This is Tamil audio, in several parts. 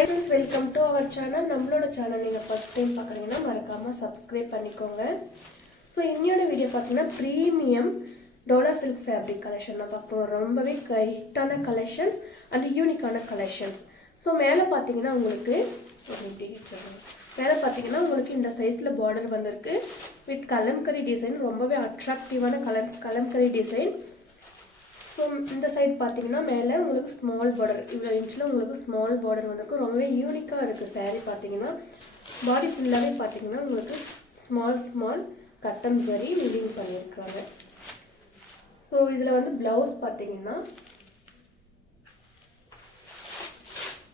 Hi friends, welcome to our channel. நம்மளோட சேனல் நீங்கள் ஃபர்ஸ்ட் டைம் பார்க்குறீங்கன்னா மறக்காமல் சப்ஸ்கிரைப் பண்ணிக்கோங்க. ஸோ இன்னையோட வீடியோ பார்த்தீங்கன்னா premium Dola silk fabric collection தான் பார்ப்போம். ரொம்பவே ஹிட்டான கலெக்ஷன்ஸ் அண்ட் யூனிக்கான கலெக்ஷன்ஸ். ஸோ மேலே பார்த்தீங்கன்னா உங்களுக்கு இந்த சைஸில் பார்டர் வந்திருக்கு வித் கலம்கரி டிசைன். ரொம்பவே அட்ராக்டிவான கலம்கரி டிசைன். ஸோ இந்த சைட் பார்த்தீங்கன்னா மேலே உங்களுக்கு ஸ்மால் பார்டர், இவ்வளோ இன்ச்சில் உங்களுக்கு ஸ்மால் பார்டர் வந்திருக்கு. ரொம்பவே யூனிக்காக இருக்குது சாரீ. பார்த்தீங்கன்னா பாடி ஃபுல்லாகவே பார்த்தீங்கன்னா உங்களுக்கு ஸ்மால் கட்டம் சரி வீவிங் பண்ணியிருக்காங்க. ஸோ இதில் வந்து ப்ளவுஸ் பார்த்தீங்கன்னா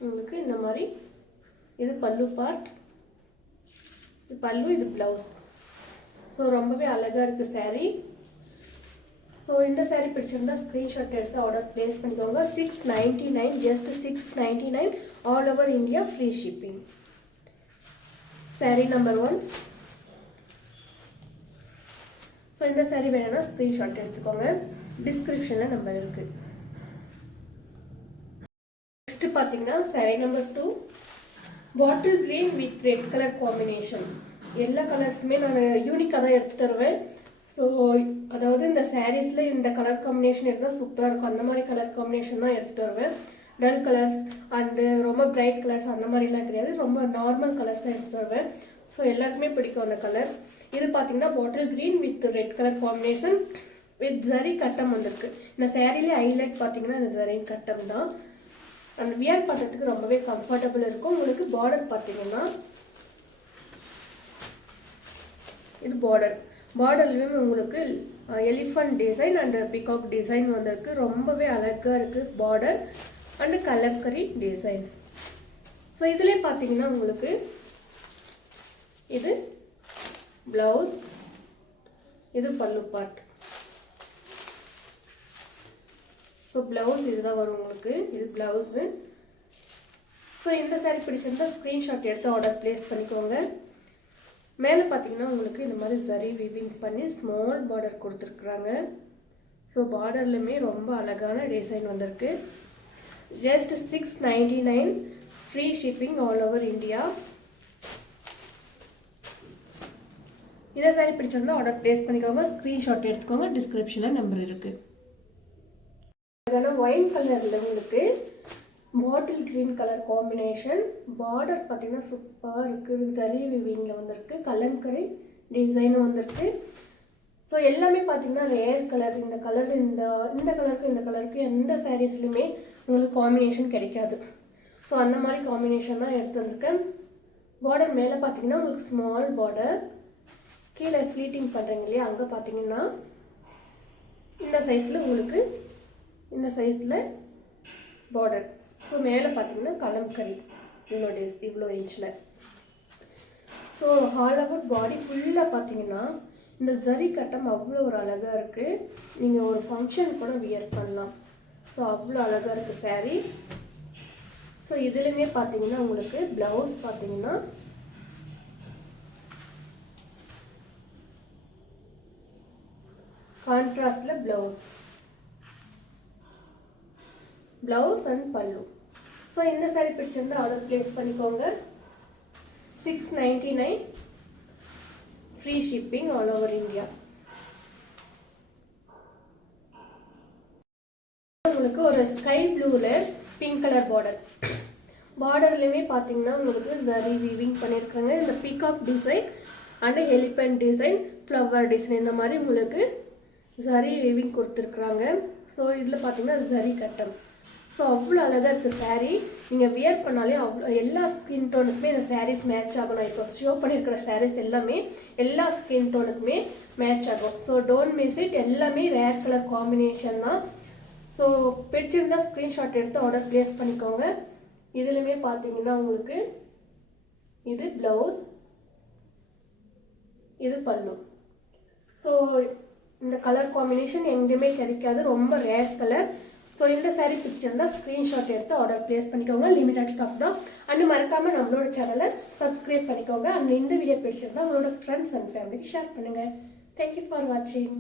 உங்களுக்கு இந்த மாதிரி, இது பல்லு பார்ட், இது பல்லு, இது ப்ளவுஸ். ஸோ ரொம்பவே அழகாக இருக்குது சாரீ. ஸோ இந்த சாரீ பிடிச்சிருந்தா ஸ்க்ரீன்ஷாட் எடுத்து ஆர்டர் பிளேஸ் பண்ணிக்கோங்க. 699, just 699, all over India free shipping. Sari number 1. So இந்த சாரீ வேணும்னா ஸ்க்ரீன்ஷாட் எடுத்துக்கோங்க, டிஸ்கிரிப்ஷனில் நம்பர் இருக்குது. நெக்ஸ்ட் பார்த்தீங்கன்னா sari number 2, bottle green with red colour combination. எல்லா கலர்ஸுமே நான் யூனிக்காக தான் எடுத்து தருவேன். ஸோ அதாவது இந்த சாரீஸில் இந்த கலர் காம்பினேஷன் இருந்தால் சூப்பராக இருக்கும். அந்த மாதிரி கலர் காம்பினேஷன் தான் எடுத்துகிட்டு வருவேன். டல் கலர்ஸ் அண்டு ரொம்ப பிரைட் கலர்ஸ் அந்த மாதிரிலாம் கிடையாது, ரொம்ப நார்மல் கலர்ஸ் தான் எடுத்துகிட்டு வருவேன். ஸோ எல்லாருக்குமே பிடிக்கும் அந்த கலர்ஸ். இது பார்த்தீங்கன்னா bottle green with red colour combination with zari கட்டம் வந்திருக்கு. இந்த சாரீலே ஹைலைட் பார்த்தீங்கன்னா இந்த ஜரி கட்டம் தான். அந்த வியர் பண்ணுறதுக்கு ரொம்பவே கம்ஃபர்டபுள் இருக்கும். உங்களுக்கு பார்டர் பார்த்தீங்கன்னா இது பார்டர்லையுமே உங்களுக்கு elephant design and peacock design வந்திருக்கு. ரொம்பவே அழகாக இருக்குது border and kalamkari designs. So இதிலே பார்த்தீங்கன்னா உங்களுக்கு இது ப்ளவுஸ், இது பல்லு பார்ட். ஸோ ப்ளவுஸ் இதுதான் வரும் உங்களுக்கு, இது ப்ளவுஸு. ஸோ இந்த சாரீ பிடிச்சிருந்தா ஸ்க்ரீன்ஷாட் எடுத்து ஆர்டர் பிளேஸ் பண்ணிக்கோங்க. மேலே பார்த்தீங்கன்னா உங்களுக்கு இந்த மாதிரி சரி வீவிங் பண்ணி ஸ்மால் பார்டர் கொடுத்துருக்குறாங்க. ஸோ பார்டர்லையுமே ரொம்ப அழகான டிசைன் வந்திருக்கு. Just 699, free shipping all over India. இந்த சாரீ பிடிச்சிருந்தா ஆர்டர் பிளேஸ் பண்ணிக்கோங்க, ஸ்க்ரீன்ஷாட் எடுத்துக்கோங்க, டிஸ்கிரிப்ஷனில் நம்பர் இருக்குது. ஒயின் கலரில் உங்களுக்கு bottle green colour combination. Border பார்த்தீங்கன்னா சூப்பராக இருக்குது, ஜரி விவிங்கில் வந்திருக்கு, கலம்கரி டிசைனும் வந்திருக்கு. ஸோ எல்லாமே பார்த்தீங்கன்னா ரேர் கலர். இந்த கலர் இந்த கலருக்கு எந்த சாரீஸ்லையுமே உங்களுக்கு காம்பினேஷன் கிடைக்காது. ஸோ அந்த மாதிரி காம்பினேஷன் தான் எடுத்து வந்திருக்கேன். பார்டர் மேலே பார்த்தீங்கன்னா உங்களுக்கு ஸ்மால் பார்டர், கீழே ஃப்ளீட்டிங் பண்ணுறீங்க இல்லையா, அங்கே பார்த்தீங்கன்னா இந்த சைஸில் உங்களுக்கு இந்த சைஸில் பார்டர். ஸோ மேலே பார்த்தீங்கன்னா கலம்கரி இவ்வளோ இன்ச்சில். ஸோ ஆல் ஓவர் பாடி ஃபுல்லாக பார்த்தீங்கன்னா இந்த ஜரி கட்டம் அவ்வளோ ஒரு அழகாக இருக்குது. நீங்கள் ஒரு ஃபங்க்ஷன் கூட வியர் பண்ணலாம். ஸோ அவ்வளோ அழகாக இருக்குது சாரீ. ஸோ இதுலேயுமே பார்த்தீங்கன்னா உங்களுக்கு ப்ளவுஸ் பார்த்தீங்கன்னா கான்ட்ராஸ்டில் ப்ளவுஸ் அண்ட் பல்லு. ஸோ இந்த சாரீ பிடிச்சிருந்தா ஆர்டர் பிளேஸ் பண்ணிக்கோங்க. 699, free shipping all over India. உங்களுக்கு ஒரு ஸ்கை ப்ளூவில் பிங்க் கலர் பார்டர்லையுமே பார்த்தீங்கன்னா உங்களுக்கு ஜரி வீவிங் பண்ணியிருக்காங்க. இந்த peacock design and elephant design, flower design, இந்த மாதிரி உங்களுக்கு ஜரி வீவிங் கொடுத்துருக்குறாங்க. ஸோ இதில் பார்த்தீங்கன்னா ஜரி கட்டம். ஸோ அவ்வளோ அழகாக இருக்குது சாரீ. நீங்கள் வியர் பண்ணாலே அவ்வளோ எல்லா ஸ்கின் டோனுக்குமே இந்த சாரீஸ் மேட்ச் ஆகும். நான் இப்போ ஷோ பண்ணியிருக்கிற சாரீஸ் எல்லாமே எல்லா ஸ்கின் டோனுக்குமே மேட்ச் ஆகும். So don't miss it. எல்லாமே ரேர் கலர் காம்பினேஷன் தான். ஸோ பிடிச்சிருந்தா ஸ்க்ரீன்ஷாட் எடுத்து ஆர்டர் பிளேஸ் பண்ணிக்கோங்க. இதுலையுமே பார்த்தீங்கன்னா உங்களுக்கு இது ப்ளவுஸ், இது பல்லு. ஸோ இந்த கலர் காம்பினேஷன் எங்கேயுமே கிடைக்காது, ரொம்ப ரேர் கலர். ஸோ இந்த சாரீ பிடிச்சிருந்தா ஸ்க்ரீன்ஷாட் எடுத்து ஆர்டர் பிளேஸ் பண்ணிக்கோங்க. லிமிடெட் ஸ்டாக் தான். அண்ட் மறக்காமல் நம்மளோட சேனலை சப்ஸ்கிரைப் பண்ணிக்கோங்க. அண்ட் இந்த வீடியோ பிடிச்சிருந்தா உங்களோட ஃப்ரெண்ட்ஸ் அண்ட் ஃபேமிலிக்கு ஷேர் பண்ணுங்கள். தேங்க்யூ ஃபார் வாட்சிங்.